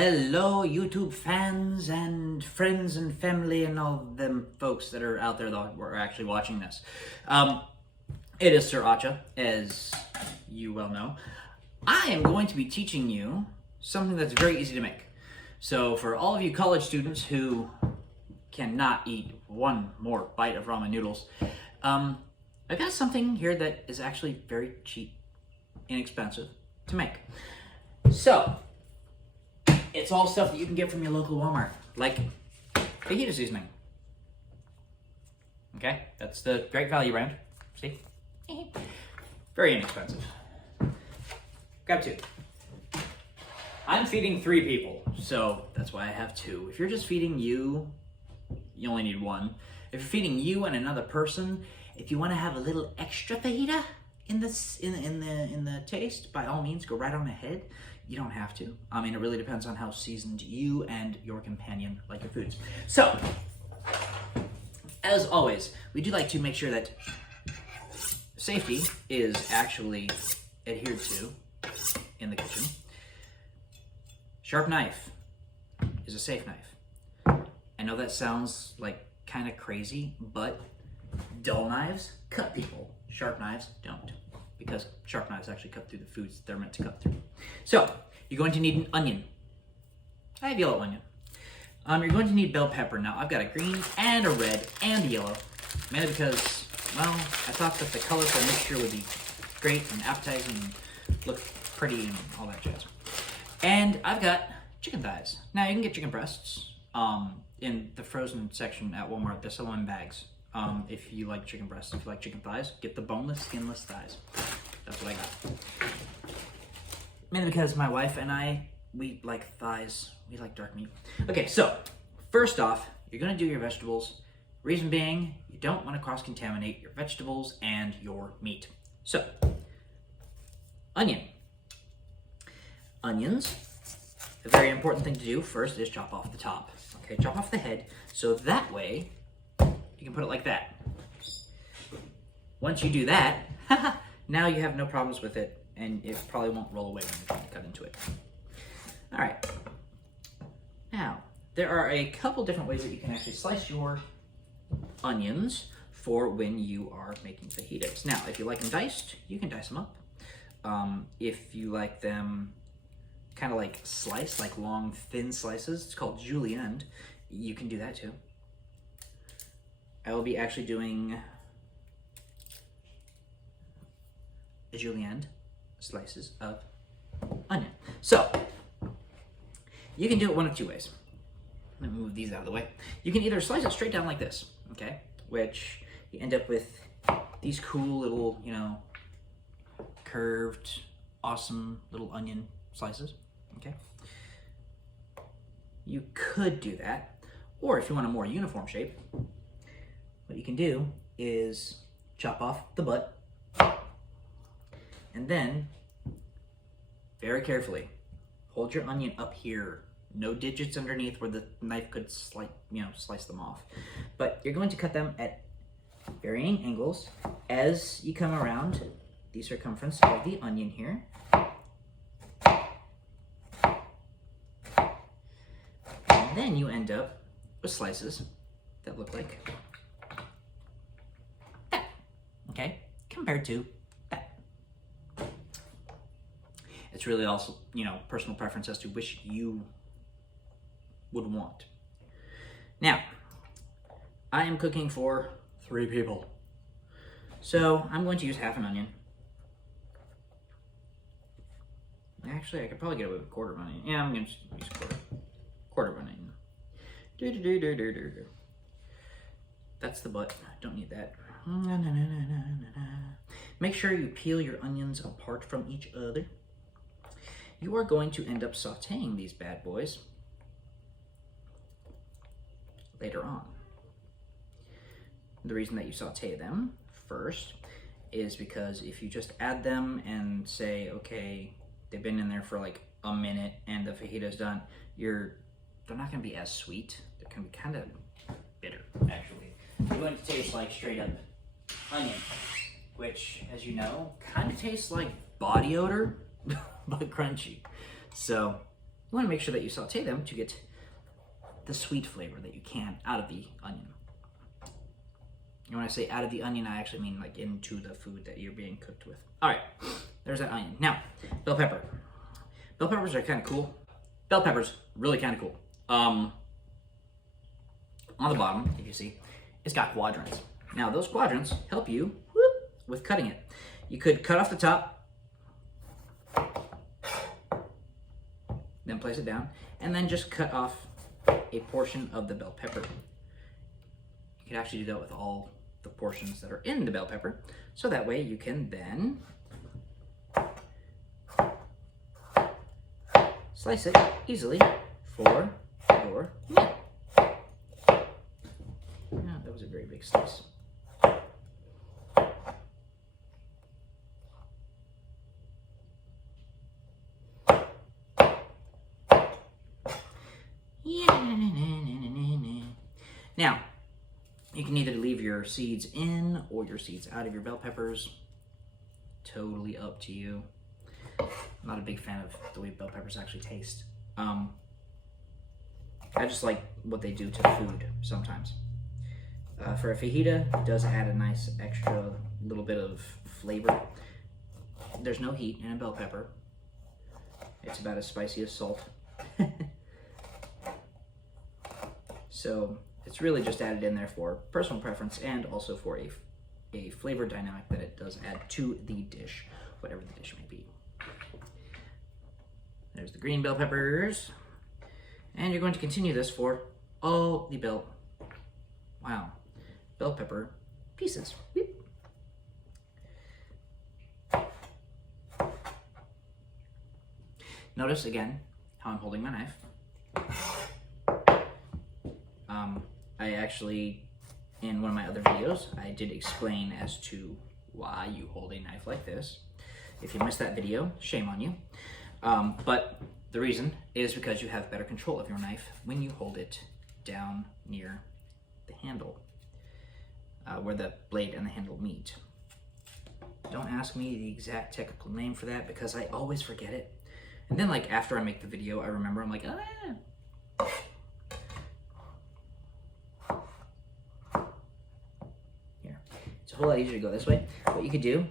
Hello, YouTube fans and friends and family and all them folks that are out there that are actually watching this. It is Sir Acha, as you well know. I am going to be teaching you something that's very easy to make. So for all of you college students who cannot eat one more bite of ramen noodles, I've got something here that is actually very cheap, inexpensive to make. So, it's all stuff that you can get from your local Walmart, like fajita seasoning. Okay, that's the Great Value brand. See? Very inexpensive. Grab two. I'm feeding 3 people, so that's why I have 2. If you're just feeding you, you only need 1. If you're feeding you and another person, if you want to have a little extra fajita in the taste, by all means, go right on ahead. You don't have to. I mean, it really depends on how seasoned you and your companion like your foods. So, as always, we do like to make sure that safety is actually adhered to in the kitchen. Sharp knife is a safe knife. I know that sounds like kind of crazy, but dull knives cut people. Sharp knives don't, because sharp knives actually cut through the foods they're meant to cut through. So, you're going to need an onion. I have yellow onion. You're going to need bell pepper. Now, I've got a green and a red and a yellow, mainly because, well, I thought that the colorful mixture would be great and appetizing and look pretty and all that jazz. And I've got chicken thighs. Now, you can get chicken breasts in the frozen section at Walmart. They sell them in bags. If you like chicken breasts, if you like chicken thighs, get the boneless, skinless thighs. That's what I got. Mainly because my wife and I, we like thighs. We like dark meat. Okay, so first off, you're gonna do your vegetables. Reason being, you don't want to cross-contaminate your vegetables and your meat. So, onion. Onions, a very important thing to do first is chop off the top. Okay, chop off the head, so that way, you can put it like that. Once you do that, now you have no problems with it, and it probably won't roll away when you're trying to cut into it. All right. Now, there are a couple different ways that you can actually slice your onions for when you are making fajitas. Now, if you like them diced, you can dice them up. If you like them kind of like sliced, like long, thin slices, it's called julienne, you can do that too. I will be actually doing a julienne slices of onion. So, you can do it one of 2 ways. Let me move these out of the way. You can either slice it straight down like this, okay? Which you end up with these cool little, curved, awesome little onion slices, okay? You could do that. Or if you want a more uniform shape, what you can do is chop off the butt and then very carefully hold your onion up here. No digits underneath where the knife could slice them off. But you're going to cut them at varying angles as you come around the circumference of the onion here. And then you end up with slices that look like that, okay? Compared to that. It's really also, personal preference as to which you would want. Now, I am cooking for 3 people. So, I'm going to use half an onion. Actually, I could probably get away with a quarter of an onion. Yeah, I'm going to use a quarter of an onion. That's the butt. Don't need that. Make sure you peel your onions apart from each other. You are going to end up sauteing these bad boys later on. The reason that you saute them first is because if you just add them and say, okay, they've been in there for like a minute and the fajita's done, they're not going to be as sweet. They're going to be kind of bitter, actually. They're going to taste like straight up onion, which, as you know, kind of tastes like body odor, but crunchy. So You want to make sure that you saute them to get the sweet flavor that you can out of the onion. And when I say out of the onion, I actually mean like into the food that you're being cooked with. All right, there's that onion. Now, bell pepper. Bell peppers are kind of cool. Bell peppers, really kind of cool. On the bottom, if you see, it's got quadrants. Now, those quadrants help you with cutting it. You could cut off the top, then place it down, and then just cut off a portion of the bell pepper. You could actually do that with all the portions that are in the bell pepper, so that way you can then slice it easily for your meal. Yeah, that was a very big slice. Now, you can either leave your seeds in or your seeds out of your bell peppers. Totally up to you. I'm not a big fan of the way bell peppers actually taste. I just like what they do to food sometimes. For a fajita, it does add a nice extra little bit of flavor. There's no heat in a bell pepper. It's about as spicy as salt. So it's really just added in there for personal preference and also for a flavor dynamic that it does add to the dish, whatever the dish may be. There's the green bell peppers. And you're going to continue this for all the bell pepper pieces. Notice again how I'm holding my knife. I actually, in one of my other videos, I did explain as to why you hold a knife like this. If you missed that video, shame on you. But the reason is because you have better control of your knife when you hold it down near the handle, where the blade and the handle meet. Don't ask me the exact technical name for that because I always forget it. And then like after I make the video, I remember, I'm like, oh yeah. Here, it's a whole lot easier to go this way. What you could do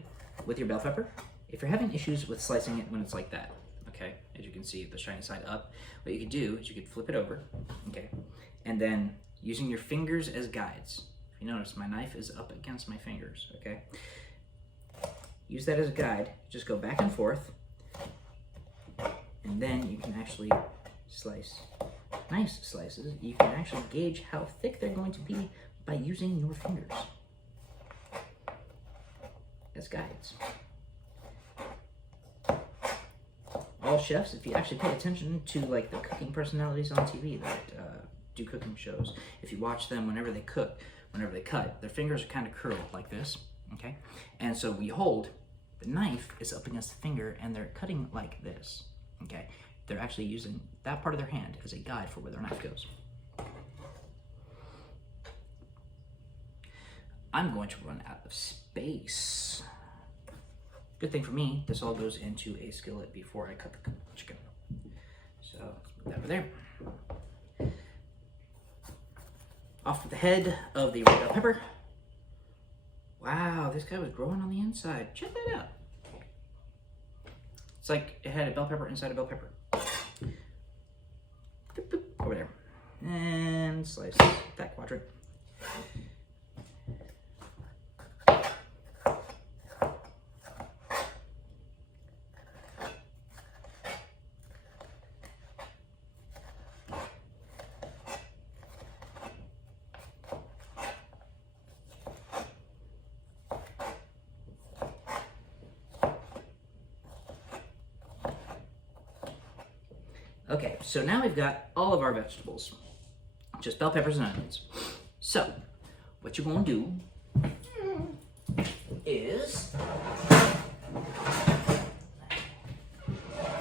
with your bell pepper, if you're having issues with slicing it when it's like that, okay, as you can see, the shiny side up, what you could do is you could flip it over, okay, and then using your fingers as guides. If you notice, my knife is up against my fingers, okay? Use that as a guide. Just go back and forth, and then you can actually slice nice slices. You can actually gauge how thick they're going to be by using your fingers as guides. All chefs, if you actually pay attention to like the cooking personalities on TV that do cooking shows, if you watch them whenever they cook, whenever they cut, their fingers are kind of curled like this, okay? And so we hold, the knife is up against the finger and they're cutting like this, okay? They're actually using that part of their hand as a guide for where their knife goes. I'm going to run out of space. Good thing for me, this all goes into a skillet before I cook the chicken. So let's put that over there. Off with the head of the red bell pepper. Wow, this guy was growing on the inside. Check that out. It's like it had a bell pepper inside a bell pepper. Boop, boop, over there. And slice that quadrant. Okay, so now we've got all of our vegetables, just bell peppers and onions. So, what you're gonna do is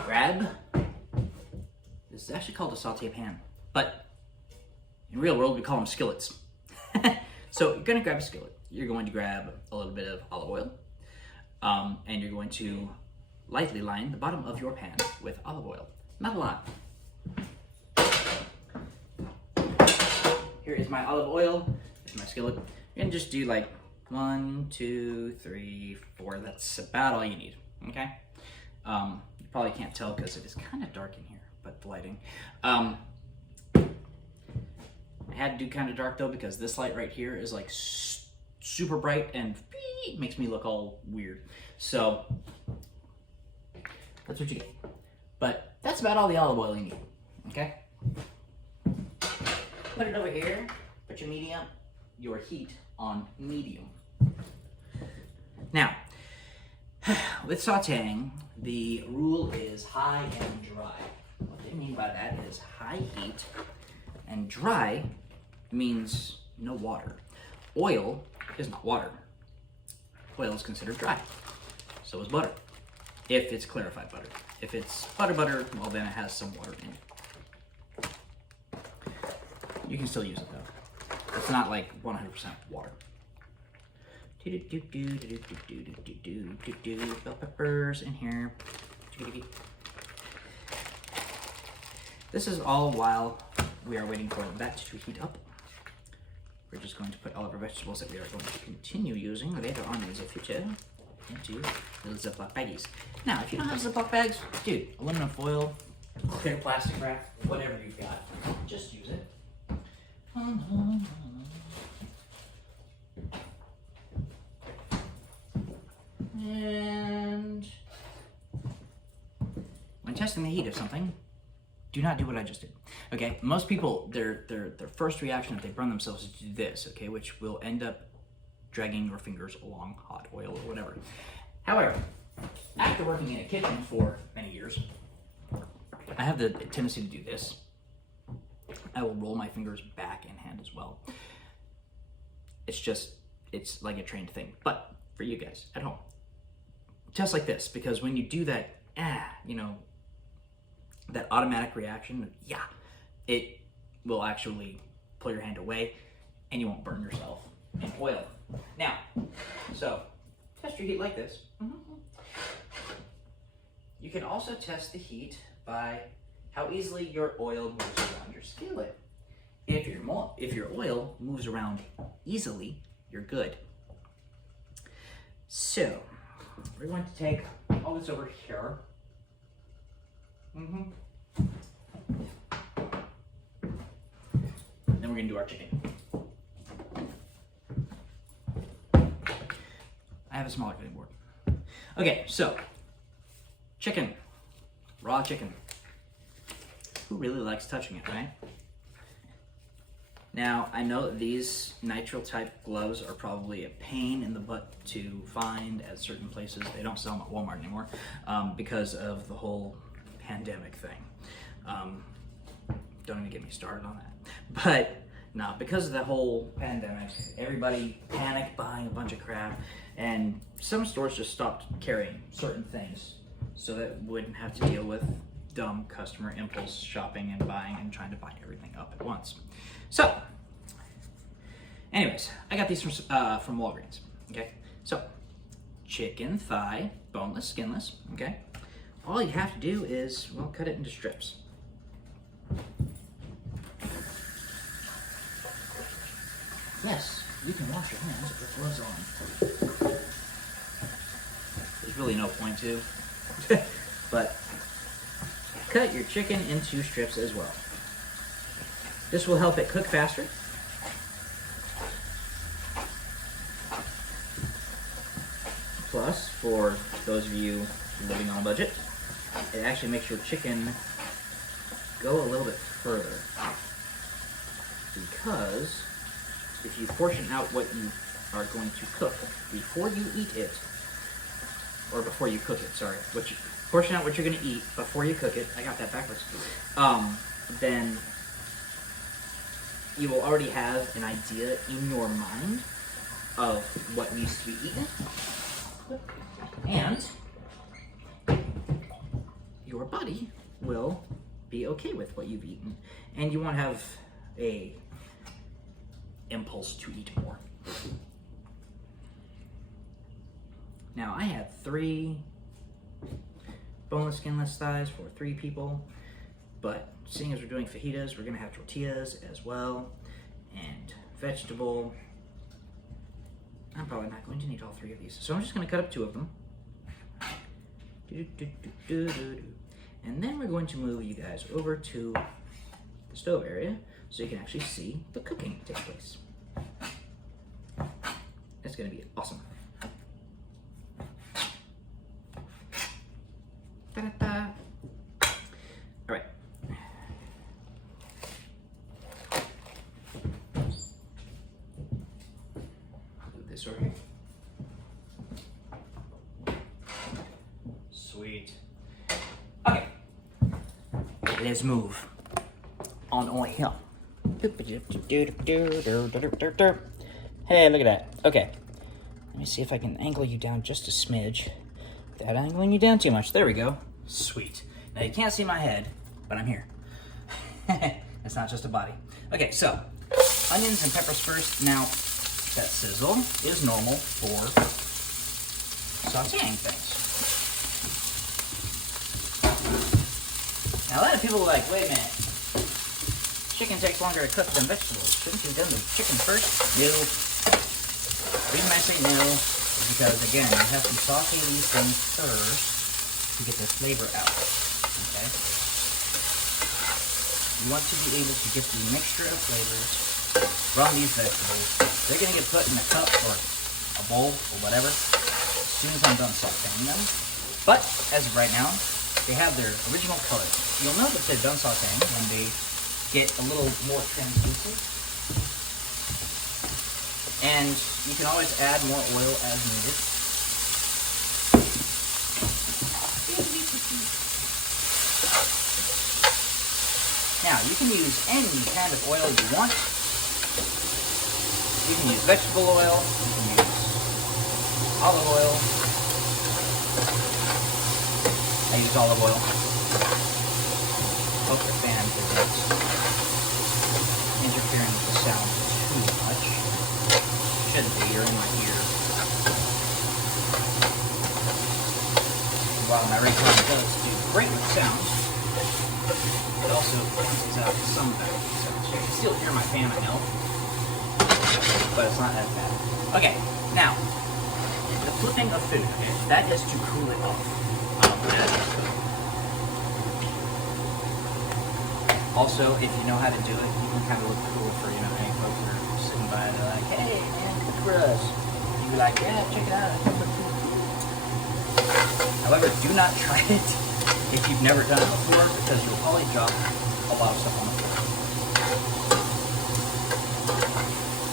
grab, this is actually called a saute pan, but in real world we call them skillets. So you're gonna grab a skillet, you're going to grab a little bit of olive oil, and you're going to lightly line the bottom of your pan with olive oil. Not a lot, Here's my olive oil. Here's my skillet. And just do like 1, 2, 3, 4. That's about all you need. Okay. You probably can't tell because it is kind of dark in here, but the lighting. I had to do kind of dark though because this light right here is like super bright and makes me look all weird. So that's what you get. But that's about all the olive oil you need. Okay. Put it over here. Put your heat on medium. Now, with sauteing, the rule is high and dry. What they mean by that is high heat and dry means no water. Oil is not water. Oil is considered dry. So is butter, if it's clarified butter. If it's butter, well then it has some water in it. You can still use it though. It's not like 100% water. Bell peppers in here. This is all while we are waiting for that to heat up. We're just going to put all of our vegetables that we are going to continue using later on in the future into little Ziploc baggies. Now, if you don't have Ziploc bags, dude, aluminum foil, clear plastic wrap, whatever you've got, just use it. And when testing the heat of something, do not do what I just did. Okay, most people, their first reaction if they burn themselves is to do this, okay, which will end up dragging your fingers along hot oil or whatever. However, after working in a kitchen for many years, I have the tendency to do this. I will roll my fingers back in hand as well. It's like a trained thing. But for you guys at home, test like this, because when you do that, that automatic reaction, it will actually pull your hand away and you won't burn yourself in oil. Now, so test your heat like this. You can also test the heat by how easily your oil moves around your skillet. If your oil moves around easily, you're good. So we're going to take all this over here. Then we're going to do our chicken. I have a smaller cutting board. Okay, so chicken, raw chicken. Who really likes touching it, right? Now, I know that these nitrile type gloves are probably a pain in the butt to find at certain places. They don't sell them at Walmart anymore because of the whole pandemic thing. Don't even get me started on that. But no, because of the whole pandemic, everybody panicked buying a bunch of crap, and some stores just stopped carrying certain things so that wouldn't have to deal with dumb customer impulse shopping and buying and trying to buy everything up at once. So, anyways, I got these from Walgreens. Okay, so chicken thigh, boneless, skinless. Okay, all you have to do is, well, cut it into strips. Yes, you can wash your hands with gloves on. There's really no point to, but cut your chicken into strips as well. This will help it cook faster. Plus, for those of you living on a budget, it actually makes your chicken go a little bit further. Because if you portion out what you are going to cook before you eat it, or before you cook it, sorry, portion out what you're going to eat before you cook it, I got that backwards, then you will already have an idea in your mind of what needs to be eaten, and your body will be okay with what you've eaten, and you won't have a impulse to eat more. Now, I had 3 boneless, skinless thighs for 3 people, but seeing as we're doing fajitas, we're gonna have tortillas as well. and vegetable. I'm probably not going to need all 3 of these, so I'm just going to cut up 2 of them. And then we're going to move you guys over to the stove area so you can actually see the cooking take place. It's going to be awesome. Ta-da-da. All right. Move this over here. Sweet. Okay. Let's move on over here. Hey, look at that. Okay. Let me see if I can angle you down just a smidge without angling you down too much. There we go. Sweet. Now you can't see my head, but I'm here. It's not just a body. Okay, so onions and peppers first. Now, that sizzle is normal for sauteing things. Now a lot of people are like, wait a minute. Chicken takes longer to cook than vegetables. Shouldn't you have done the chicken first? No. The reason I say no is because, again, you have to saute these things first to get the flavor out. Okay? You want to be able to get the mixture of flavors from these vegetables. They're going to get put in a cup or a bowl or whatever as soon as I'm done sauteing them. But, as of right now, they have their original color. You'll know that they're done sauteing when they get a little more translucent. And you can always add more oil as needed. Now, you can use any kind of oil you want. You can use vegetable oil, you can use olive oil. I use olive oil. Hope the fan isn't interfering with the sound too much. Shouldn't be, you're in my ear. While my Raycon does do great with sound, it also cancels out some background sounds. You can still hear my fan, I know, but it's not that bad. Okay, now, the flipping of food, okay, that is to cool it off. Also, if you know how to do it, you can kind of look cool for, you know, any folks that are sitting by, they're like, hey, man, cook for us. You'd be like, yeah, check it out. However, do not try it if you've never done it before, because you'll probably drop a lot of stuff on the floor.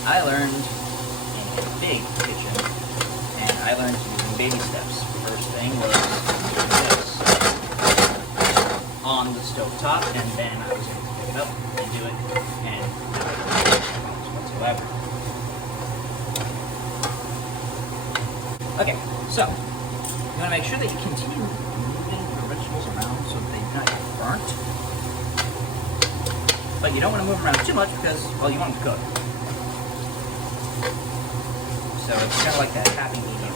I learned in a big kitchen, and I learned using baby steps. First thing was doing this on the stove top, and then I was able to pick it up and do it, and no problems whatsoever. Okay, so you want to make sure that you continue moving the vegetables around so that they do not get burnt. But you don't want to move them around too much because, well, you want them to cook. So it's kind of like that happy medium.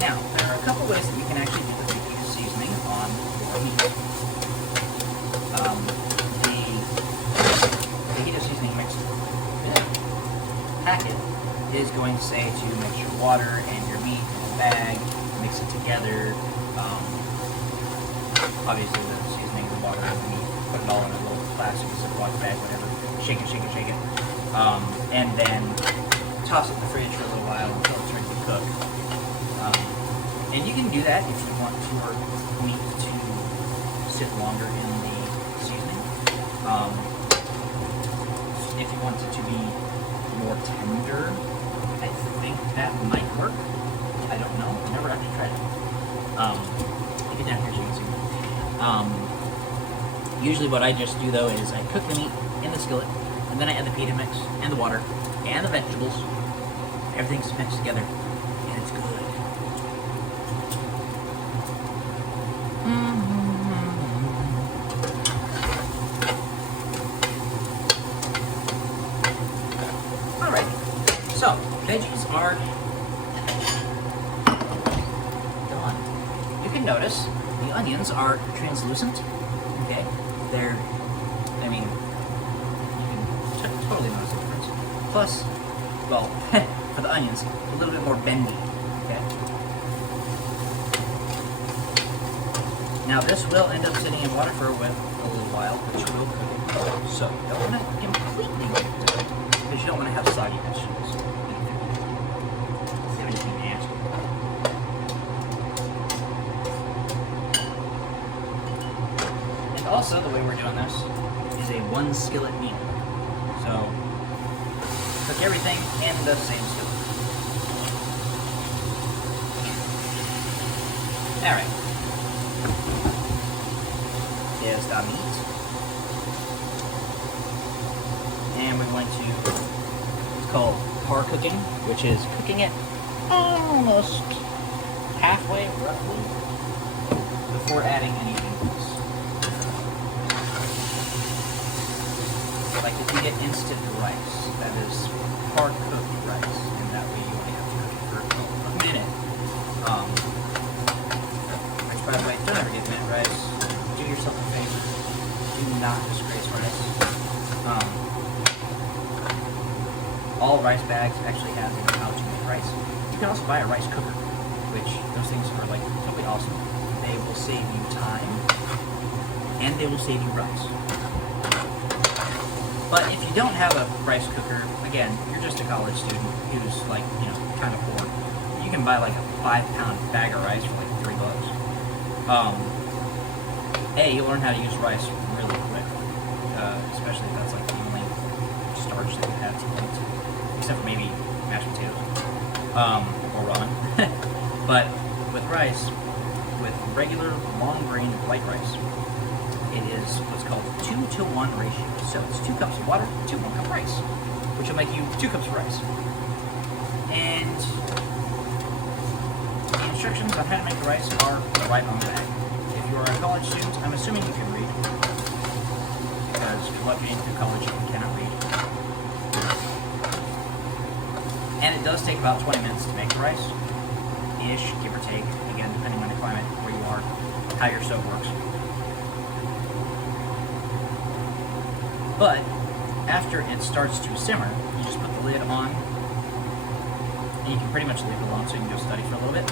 Now, there are a couple ways that you can actually do the fajita seasoning on your meat. The fajita seasoning mix packet is going to say to mix your water and your meat in a bag, mix it together. Obviously, the seasoning, the water, and the meat, put it all in a little plastic Ziploc bag, whatever. Shake it, shake it, shake it. And then toss it in the fridge for a little while until it's ready to cook. And you can do that if you want your meat to sit longer in the seasoning. If you want it to be more tender, I think that might work. I don't know. I've never actually tried it. Get down here so you can see. Usually what I just do though is I cook the meat in the skillet, and then I add the pita mix, and the water, and the vegetables. Everything's mixed together, and it's good. Alright, so veggies are done. You can notice the onions are translucent. Okay, they're, I mean, you can totally notice the difference. Plus, well, for the onions, a little bit more bendy. Okay. Now this will end up sitting in water for a little while, which will cook it. So you don't want to completely get it done, because you don't want to have soggy vegetables. It's going to be nasty. And also, the way we're doing this is a one skillet meal. So cook everything in the same skillet. All right. There's the meat. And we're going to, it's called par cooking, which is cooking it almost halfway, roughly, before adding anything else. Like if you get instant rice, that is par cooked rice, and that way you only have to cook it for a minute. Which, by the way, don't ever get mint rice. Do yourself a favor. Do not disgrace rice. All rice bags actually have how to make rice. You can also buy a rice cooker, which those things are like totally awesome. They will save you time, and they will save you rice. But if you don't have a rice cooker, again, you're just a college student who's like, kind of poor. You can buy like a 5-pound bag of rice for like $3. You'll learn how to use rice really quick, especially if that's like the only starch that you have to eat, except for maybe mashed potatoes, or ramen. But with rice, with regular long-grain white rice, it is what's called 2-to-1 ratio. So it's 2 cups of water to 1 cup of rice, which will make you 2 cups of rice. And the instructions on how to make the rice are right on the bag. If you are a college student, I'm assuming you can read, because what you need through college you cannot read. And it does take about 20 minutes to make the rice, ish, give or take, again, depending on the climate, where you are, how your stove works. But after it starts to simmer, you just put the lid on, and you can pretty much leave it alone so you can go study for a little bit.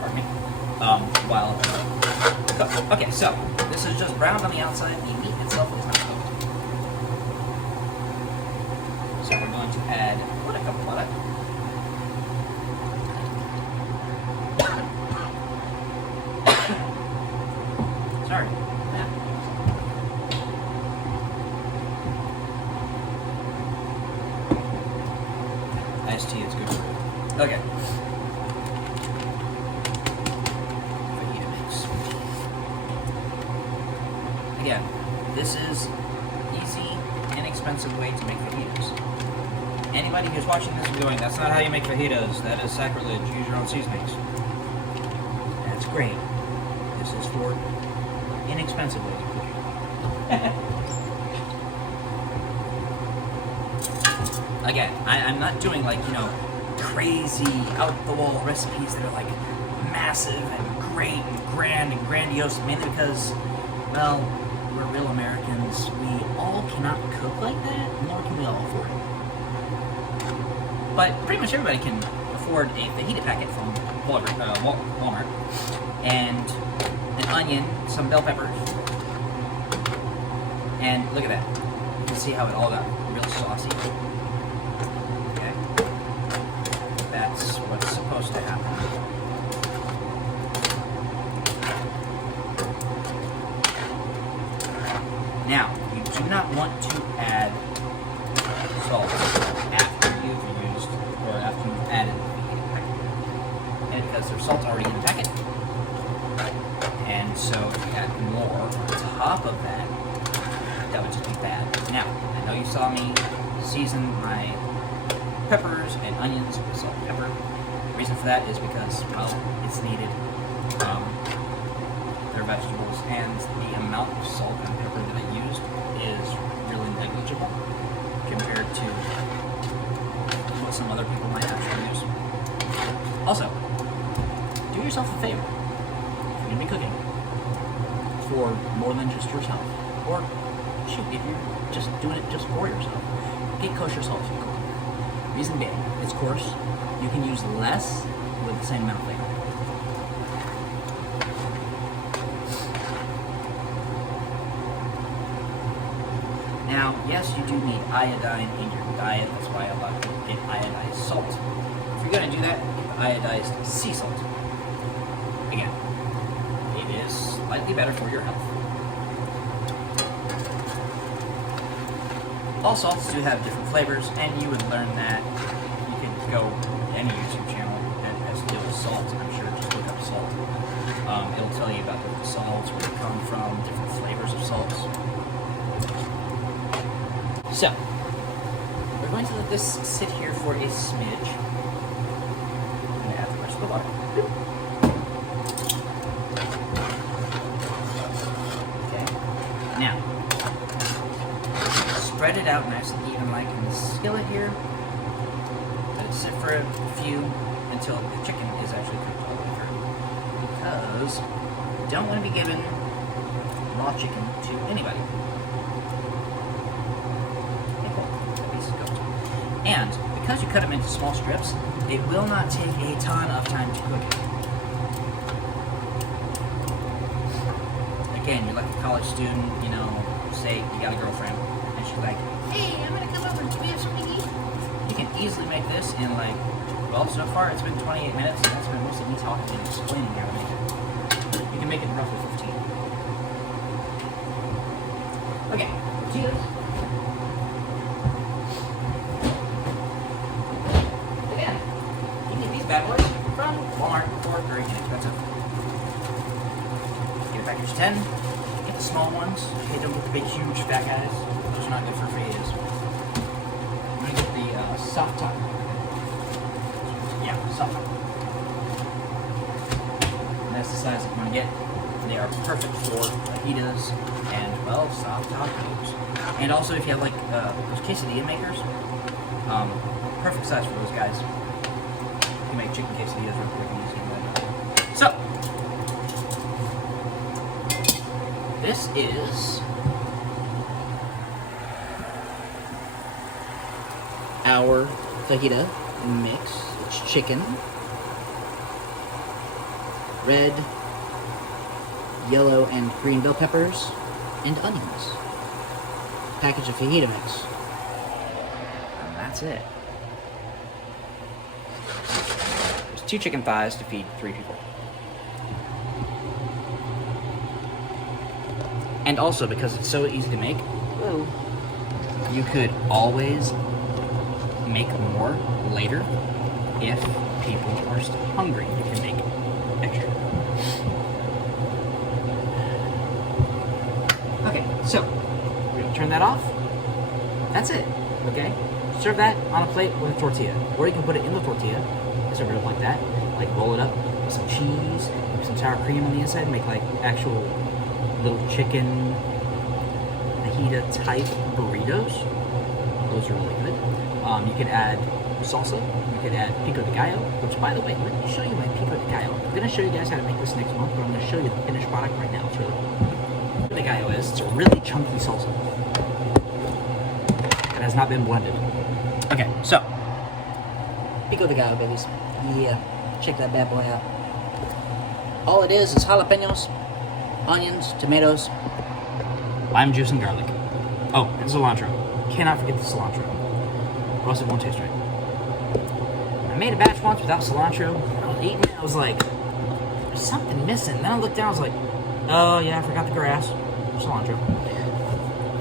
Pardon me. While it cooks. Okay, so this is just browned on the outside. The meat itself is not cooked. So we're going to add a cup of butter. Sorry. Yeah. Iced tea is good for you. Okay. Fajita mix. Again, this is easy, inexpensive way to make fajitas. Anybody who's watching this and going, that's not how you make fajitas, that is sacrilege, use your own seasonings. That's great. This is for inexpensive ways of cooking. Again, I'm not doing like, crazy, out-the-wall recipes that are like massive and great and grand and grandiose, mainly because, well, we're real Americans. We all cannot cook like that, nor can we all afford it. But pretty much everybody can afford a fajita packet from Walmart, and an onion, some bell peppers, and look at that. You can see how it all got real saucy. Okay, that's what's supposed to happen. Now, you do not want to add salt after you've used, or after you've added the fajita packet. And because there's salt already in the packet, and so if you add more on top of that, that would just be bad. Now, I know you saw me season my peppers and onions with salt and pepper. The reason for that is because, well, it's needed. They're vegetables, and the amount of salt and pepper that I used is really negligible compared to what some other people might actually use. Also, do yourself a favor. If you're going to be cooking, for more than just yourself, or shoot, if you're just doing it just for yourself, get kosher salt if you cook. Reason being, it's coarse. You can use less with the same amount of flavor. Now, yes, you do need iodine in your diet. That's why a lot of people get iodized salt. If you're going to do that, get iodized sea salt. Again, it is slightly better for your health. All salts do have different flavors, and you would learn that. You can go to any YouTube channel that has to do with salt. I'm sure just look up salt. It'll tell you about different salts, where they come from, different flavors of salts. So, we're going to let this sit here for a smidge. I'm going to add the rest of the water. Okay. Now, spread it out nice and even like in the skillet here. Let it sit for a few until the chicken is actually cooked all the way through. Because you don't want to be giving raw chicken to anybody. And because you cut them into small strips, it will not take a ton of time to cook it. Again, you're like a college student, you know, say you got a girlfriend, and she's like, hey, I'm gonna come over, do we have something to eat? You can easily make this in like, well, so far it's been 28 minutes, and that's been mostly me talking and explaining how to make it. You can make it in roughly 15. Okay, cheers. Bad boys from Walmart or very inexpensive. Get a package of 10. Get the small ones. Hit them with the big, huge, fat guys. Those are not good for fajitas. I'm gonna get the soft top. Yeah, soft top. And that's the size that you want to get. They are perfect for fajitas and, well, soft tacos. And also, if you have like those quesadilla makers, perfect size for those guys. Make chicken quesadillas real quick and easy. So, this is our fajita mix. It's chicken, red, yellow, and green bell peppers, and onions. Package of fajita mix. And that's it. 2 chicken thighs to feed 3 people. And also, because it's so easy to make, you could always make more later if people are still hungry. You can make extra. Okay, so we're gonna turn that off. That's it, okay? Serve that on a plate with a tortilla, or you can put it in the tortilla. Serve it up like that, like roll it up with some cheese, with some sour cream on the inside, make like actual little chicken fajita type burritos. Those are really good. You could add salsa, you could add pico de gallo, which by the way, let me show you my pico de gallo. I'm gonna show you guys how to make this next month, but I'm gonna show you the finished product right now. It's really cool. Pico de gallo is, it's a really chunky salsa. It has not been blended. Okay, so pico de gallo, babies. Yeah, check that bad boy out. All it is jalapenos, onions, tomatoes, lime juice, and garlic. Oh, and cilantro. Cannot forget the cilantro, or else it won't taste right. I made a batch once without cilantro. I was eating it, I was like, there's something missing. Then I looked down, I was like, oh yeah, I forgot the grass. Cilantro.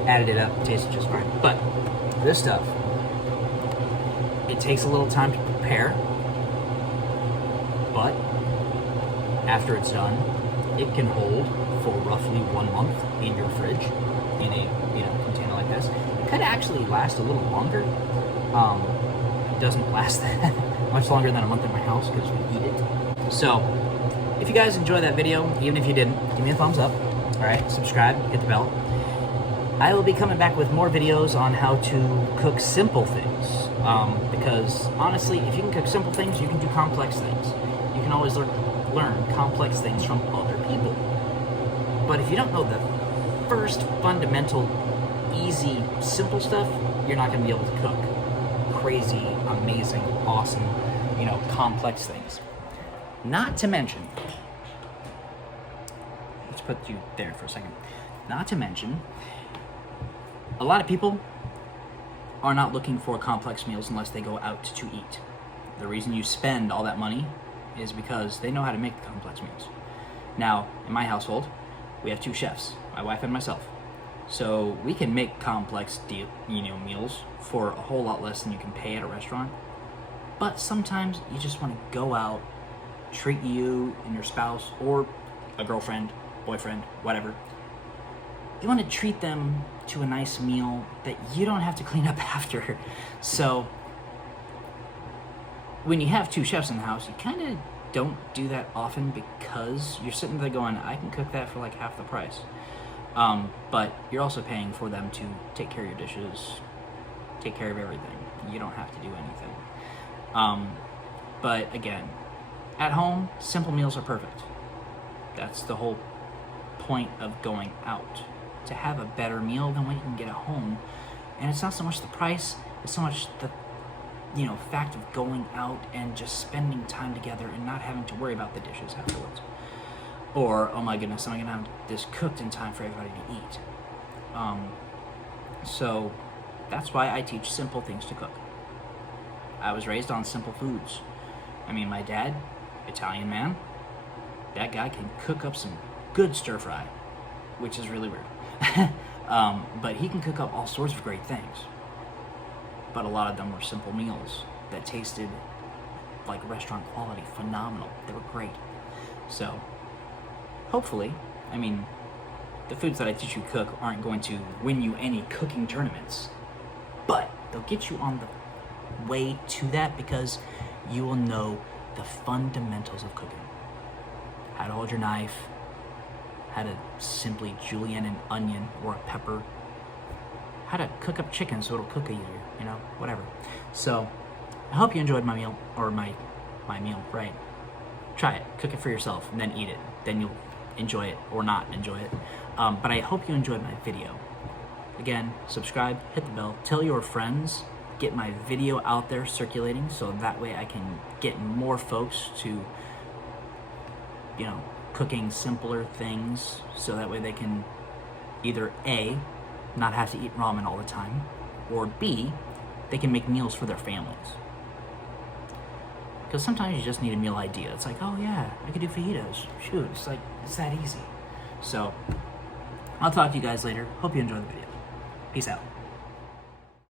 Added it up, tasted just fine. But this stuff, it takes a little time to prepare. But after it's done, it can hold for roughly 1 month in your fridge in a container like this. It could actually last a little longer. It doesn't last that much longer than a month in my house because we eat it. So if you guys enjoyed that video, even if you didn't, give me a thumbs up. All right, subscribe, hit the bell. I will be coming back with more videos on how to cook simple things. Because honestly, if you can cook simple things, you can do complex things. You can always learn complex things from other people. But if you don't know the first fundamental, easy, simple stuff, you're not going to be able to cook crazy, amazing, awesome, complex things. Not to mention, let's put you there for a second. Not to mention, a lot of people are not looking for complex meals unless they go out to eat. The reason you spend all that money is because they know how to make the complex meals. Now, in my household, we have 2 chefs, my wife and myself. So we can make complex meals for a whole lot less than you can pay at a restaurant. But sometimes you just want to go out, treat you and your spouse or a girlfriend, boyfriend, whatever. You want to treat them to a nice meal that you don't have to clean up after. So when you have 2 chefs in the house, you kind of don't do that often because you're sitting there going, I can cook that for like half the price. But you're also paying for them to take care of your dishes, take care of everything. You don't have to do anything. But again, at home, simple meals are perfect. That's the whole point of going out, to have a better meal than what you can get at home. And it's not so much the price, it's so much the fact of going out and just spending time together and not having to worry about the dishes afterwards. Or, oh my goodness, am I gonna have this cooked in time for everybody to eat? So that's why I teach simple things to cook. I was raised on simple foods. I mean, my dad, Italian man, that guy can cook up some good stir fry, which is really weird. But he can cook up all sorts of great things. But a lot of them were simple meals that tasted like restaurant quality, phenomenal. They were great. So, hopefully, I mean, the foods that I teach you to cook aren't going to win you any cooking tournaments, but they'll get you on the way to that because you will know the fundamentals of cooking. How to hold your knife, how to simply julienne an onion or a pepper, how to cook up chicken so it'll cook easier, whatever. So, I hope you enjoyed my meal, or my meal, right? Try it, cook it for yourself, and then eat it. Then you'll enjoy it or not enjoy it. But I hope you enjoyed my video. Again, subscribe, hit the bell, tell your friends, get my video out there circulating so that way I can get more folks to, cooking simpler things so that way they can either A, not have to eat ramen all the time, or B, they can make meals for their families. Because sometimes you just need a meal idea. It's like, oh yeah, I could do fajitas. Shoot, it's that easy. So, I'll talk to you guys later. Hope you enjoyed the video. Peace out.